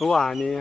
เมื่อวานนี้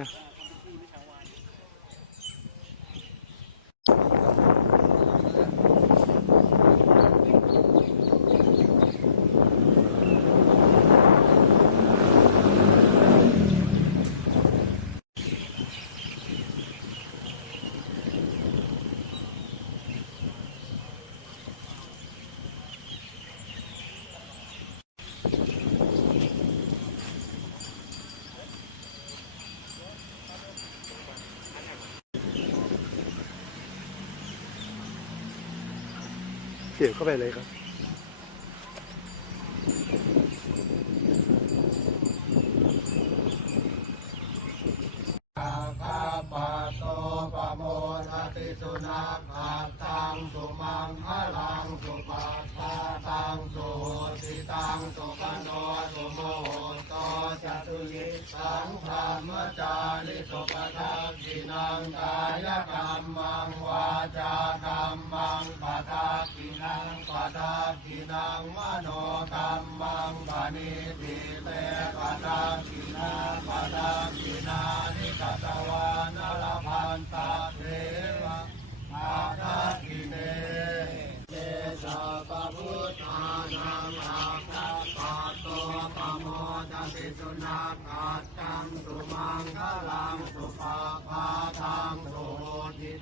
เสียบเข้าไปเลยครับสุนัขขัดตังสุมังคลังสุปัตตาตังสุติตังสุปโนสุโม สังธรรมจาริสุปทักขินังกายกรรมังวาจากรรมังปทักขินังปทักขินังมโนกรรมังปณิทิเตปทักขินาปทักขินานิกตวานลพันตาเทวะอาทากิเนเจสะปะพุทธานังอาคาปะโตปโมทัติสุนาคา นังฆลังสุปาปาทังสุ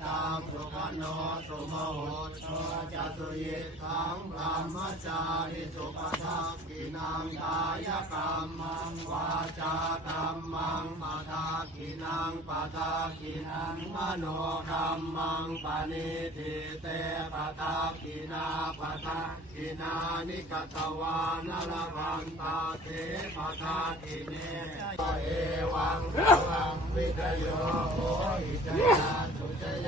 ตังสุขโนสุโมโหโตจัตุยิทังพรหมจาริสุปทักขินังกายกรรมังวาจากรรมังปทักขินังปทักขินังมโนกรรมังปณิทิเตปทักขินาปทักขินานิกตวานลพันตาเทปทักขิเนเอวังสวังวิทยโหอิจยาสุจย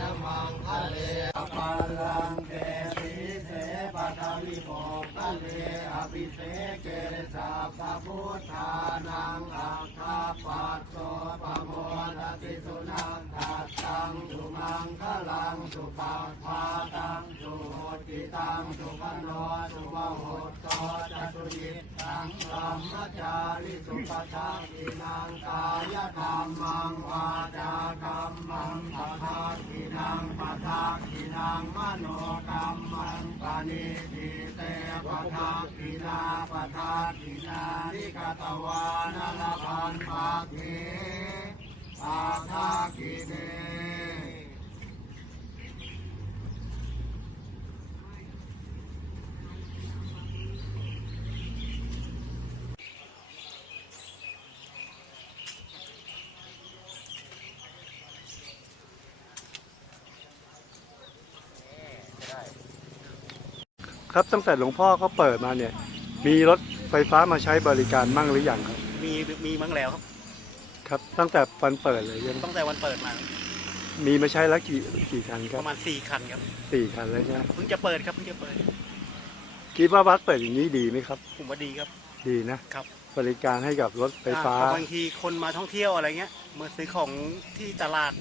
พุทธานังอาคาปัสโตปะโมทติสุนังขาตังสุมังคลังสุปัฏฐาตังสุโหติตังสุขโนสุวโหโตจตุยิตังธรรมจาริสุปทักขินังกายกรรมังวาจากรรมังปทักขินังปทักขินังมโนกรรม งปณิทิเตปะทักขินาปะทักขินานิกตวานลพันปะเทอาทากิเน ครับตั้งแต่หลวงพ่อเขาเปิดมาเนี่ย มีรถไฟฟ้ามาใช้บริการมั่งหรือยังครับ มีมีมั้งแล้วครับครับตั้งแต่วันเปิดเลยยังตั้งแต่วันเปิดมา มีมาใช้แล้วกี่กี่คันคปรับระมาณ4คันครับสี่คันแล้วใช่ไหมเพิ่งจะเปิดครับเพิ่งจะเปิดคิดว่าวัดเปิดอย่างนี้ดีไหมครับ ผมว่าดีครับ ดีนะครับ บริการให้กับรถไฟฟ้า อ่เพระบางทีคนมาท่องเที่ยวอะไรเงี้ยมาซื้อของที่ตลาด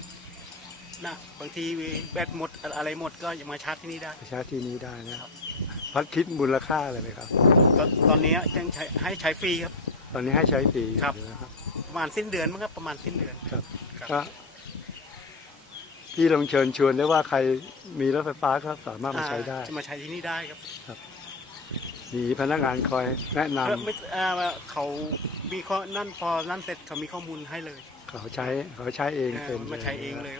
นะบางทีแบตหมดอะไรหมดก็ยังมาชาร์จที่นี่ได้ใช้ที่นี้ได้นะครับวัดคิดมูลค่าเลยไหมครับ ตอนตอนนี้ยังใช้ให้ใช้ฟรีครับ ตอนนี้ให้ใช้ฟรีครับอยู่นะครับ ประมาณสิ้นเดือนมั้งครับประมาณสิ้นเดือน ครับครับ ก็พี่ลองเชิญชวนได้ว่าใครมีรถไฟฟ้าก็สามารถมาใช้ได้ อ่จะมาใช้ที่นี่ได้ครับมีพนักงานคอยแนะนำเออไม่อ่าเขามีข้อนั่นพอนั่นเสร็จเขามีข้อมูลให้เลยเขาใช้เขาใช้เองเออเป็นมาใช้เองเลยค